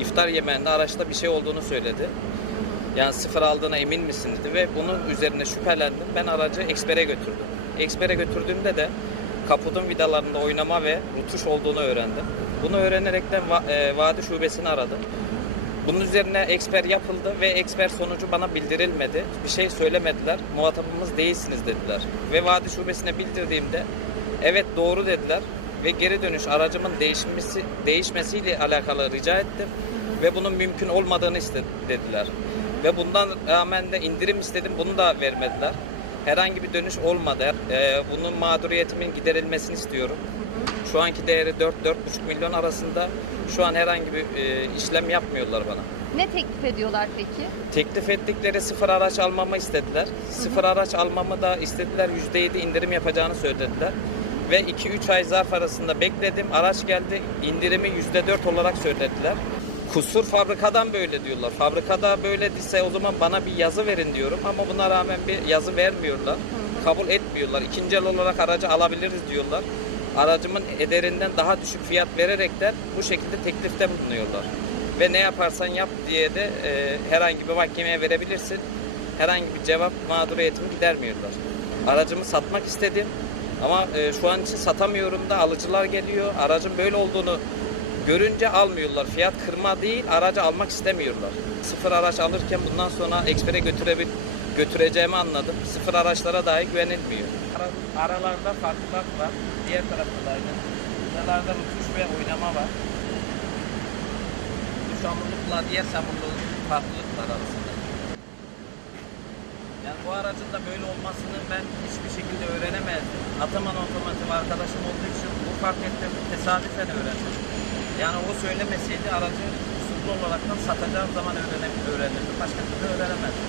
iftar yemeğinde araçta bir şey olduğunu söyledi. Yani sıfır aldığına emin misin dedi ve bunun üzerine şüphelendim. Ben aracı ekspere götürdüm. Ekspere götürdüğümde de kaputun vidalarında oynama ve rutuş olduğunu öğrendim. Bunu öğrenerekten va- e, vadi şubesini aradım. Bunun üzerine eksper yapıldı ve eksper sonucu bana bildirilmedi. Bir şey söylemediler. Muhatabımız değilsiniz dediler. Ve vadi şubesine bildirdiğimde evet doğru dediler ve geri dönüş aracımın değişmesi değişmesiyle alakalı rica ettim ve bunun mümkün olmadığını istedi dediler. Ve bundan rağmen de indirim istedim. Bunu da vermediler. Herhangi bir dönüş olmadı. Ee, bunun mağduriyetimin giderilmesini istiyorum. Şu anki değeri 4-4,5 milyon arasında. Şu an herhangi bir e, işlem yapmıyorlar bana. Ne teklif ediyorlar peki? Teklif ettikleri sıfır araç almamı istediler. Sıfır araç almamı da istediler. %7 indirim yapacağını söylediler. Ve 2-3 ay zarf arasında bekledim. Araç geldi. İndirimi %4 olarak söylediler. Kusur fabrikadan böyle diyorlar. Fabrikada böyle değilse o zaman bana bir yazı verin diyorum. Ama buna rağmen bir yazı vermiyorlar. Kabul etmiyorlar. İkinci el olarak aracı alabiliriz diyorlar. Aracımın ederinden daha düşük fiyat vererekten bu şekilde teklifte bulunuyorlar. Ve ne yaparsan yap diye de e, herhangi bir mahkemeye verebilirsin. Herhangi bir cevap mağduriyetimi gidermiyorlar. Aracımı satmak istedim ama e, şu an için satamıyorum da alıcılar geliyor. Aracın böyle olduğunu görünce almıyorlar. Fiyat kırma değil, aracı almak istemiyorlar. Sıfır araç alırken bundan sonra ekspere götürebil götüreceğimi anladım. Sıfır araçlara dahi güvenilmiyor. Ara- aralarda farklılık var. Diğer tarafta da aynı. Uçuş ve oynama var. Bu çamurlukla diğer çamurluğun farklılıklar arasında. Yani bu aracın da böyle olmasını ben hiçbir şekilde öğrenemezdim. Ataman otomotiv arkadaşım olduğu için bu fark. Tesadüfen öğrendim. Yani o söylemeseydi aracı kusurlu olaraktan satacağım zaman öğrenem öğrenirdim. Başka türlü öğrenemezdim.